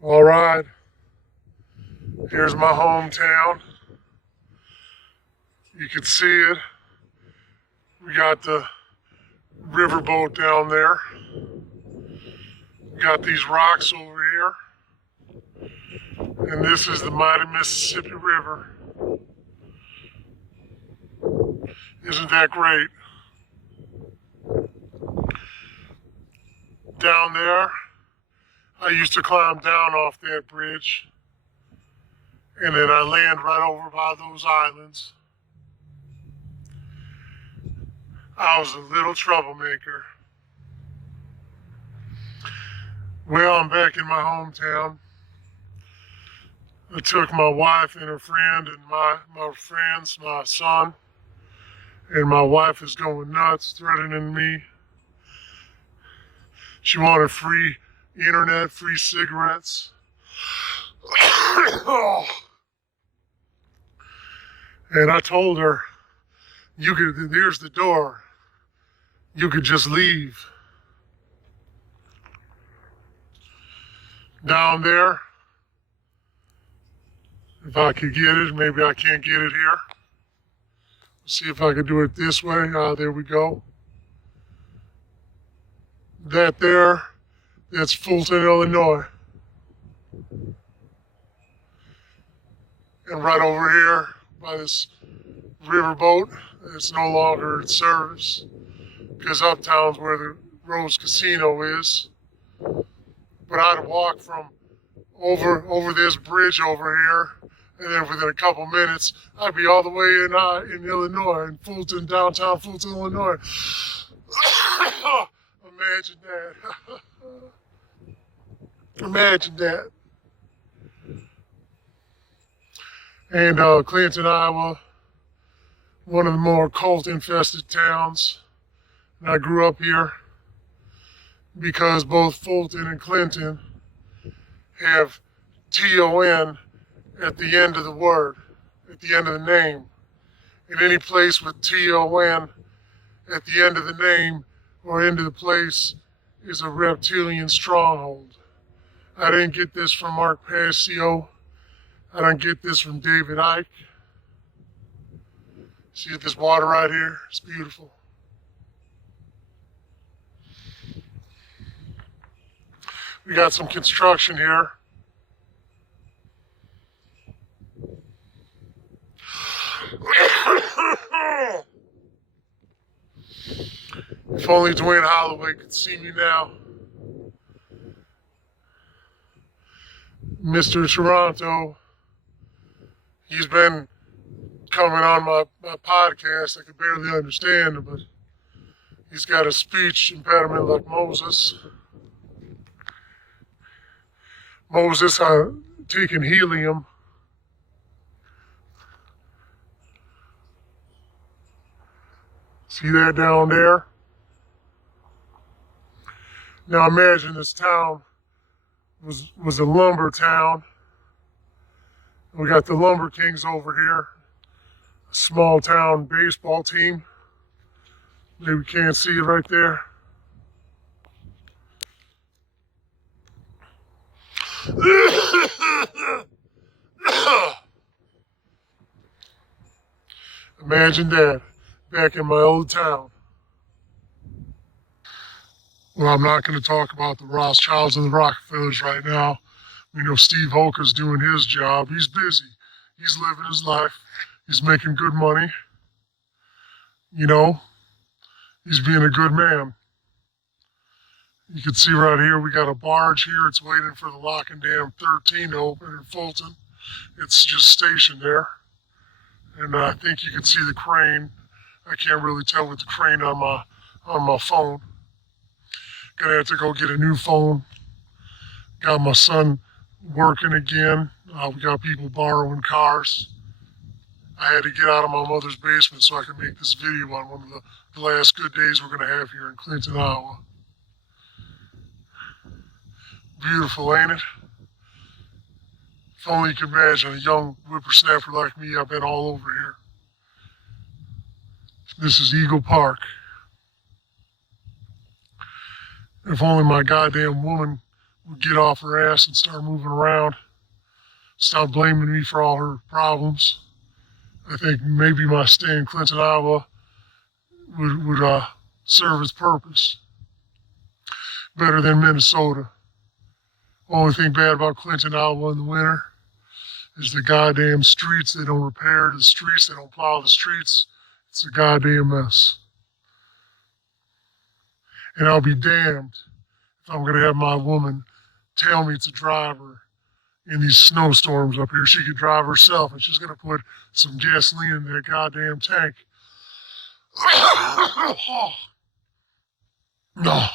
All right, here's my hometown. You can see it. We got the riverboat down there. We got these rocks over here. And this is the mighty Mississippi River. Isn't that great? Down there, I used to climb down off that bridge, and then I land right over by those islands. I was a little troublemaker. Well, I'm back in my hometown. I took my wife and her friend and my friends, my son, and my wife is going nuts, threatening me. She wanted free internet, free cigarettes. And I told her, there's the door. You could just leave. Down there, if I could get it, maybe I can't get it here. See if I can do it this way. There we go. That there, that's Fulton, Illinois. And right over here by this riverboat, it's no longer in service because uptown's where the Rose Casino is. But I'd walk from over this bridge over here, and then within a couple minutes, I'd be all the way in Illinois, in Fulton, downtown Fulton, Illinois. Imagine that. Imagine that. And Clinton, Iowa, one of the more cult-infested towns. And I grew up here because both Fulton and Clinton have T-O-N at the end of the word, at the end of the name. And any place with T-O-N at the end of the name or end of the place is a reptilian stronghold. I didn't get this from Mark Passio. I don't get this from David Icke. See this water right here? It's beautiful. We got some construction here. If only Dwayne Holloway could see me now. Mr. Toronto, he's been coming on my podcast. I could barely understand him, but he's got a speech impediment like Moses. Moses taking helium. See that down there? Now imagine this town was a lumber town. We got the Lumber Kings over here, a small town baseball team. Maybe you can't see it right there. Imagine that, back in my old town. Well, I'm not going to talk about the Rothschilds and the Rockefellers right now. We know Steve Hoca's doing his job. He's busy. He's living his life. He's making good money. You know, he's being a good man. You can see right here, we got a barge here. It's waiting for the Lock and Dam 13 to open in Fulton. It's just stationed there. And I think you can see the crane. I can't really tell with the crane on my phone. Gonna have to go get a new phone. Got my son working again. We got people borrowing cars. I had to get out of my mother's basement so I could make this video on one of the last good days we're gonna have here in Clinton, Iowa. Beautiful, ain't it? If only you could imagine a young whippersnapper like me. I've been all over here. This is Eagle Park. If only my goddamn woman would get off her ass and start moving around, stop blaming me for all her problems. I think maybe my stay in Clinton, Iowa would serve its purpose better than Minnesota. Only thing bad about Clinton, Iowa in the winter is the goddamn streets. They don't repair the streets. They don't plow the streets. It's a goddamn mess. And I'll be damned if I'm going to have my woman tell me to drive her in these snowstorms up here. She could drive herself, and she's going to put some gasoline in that goddamn tank. No.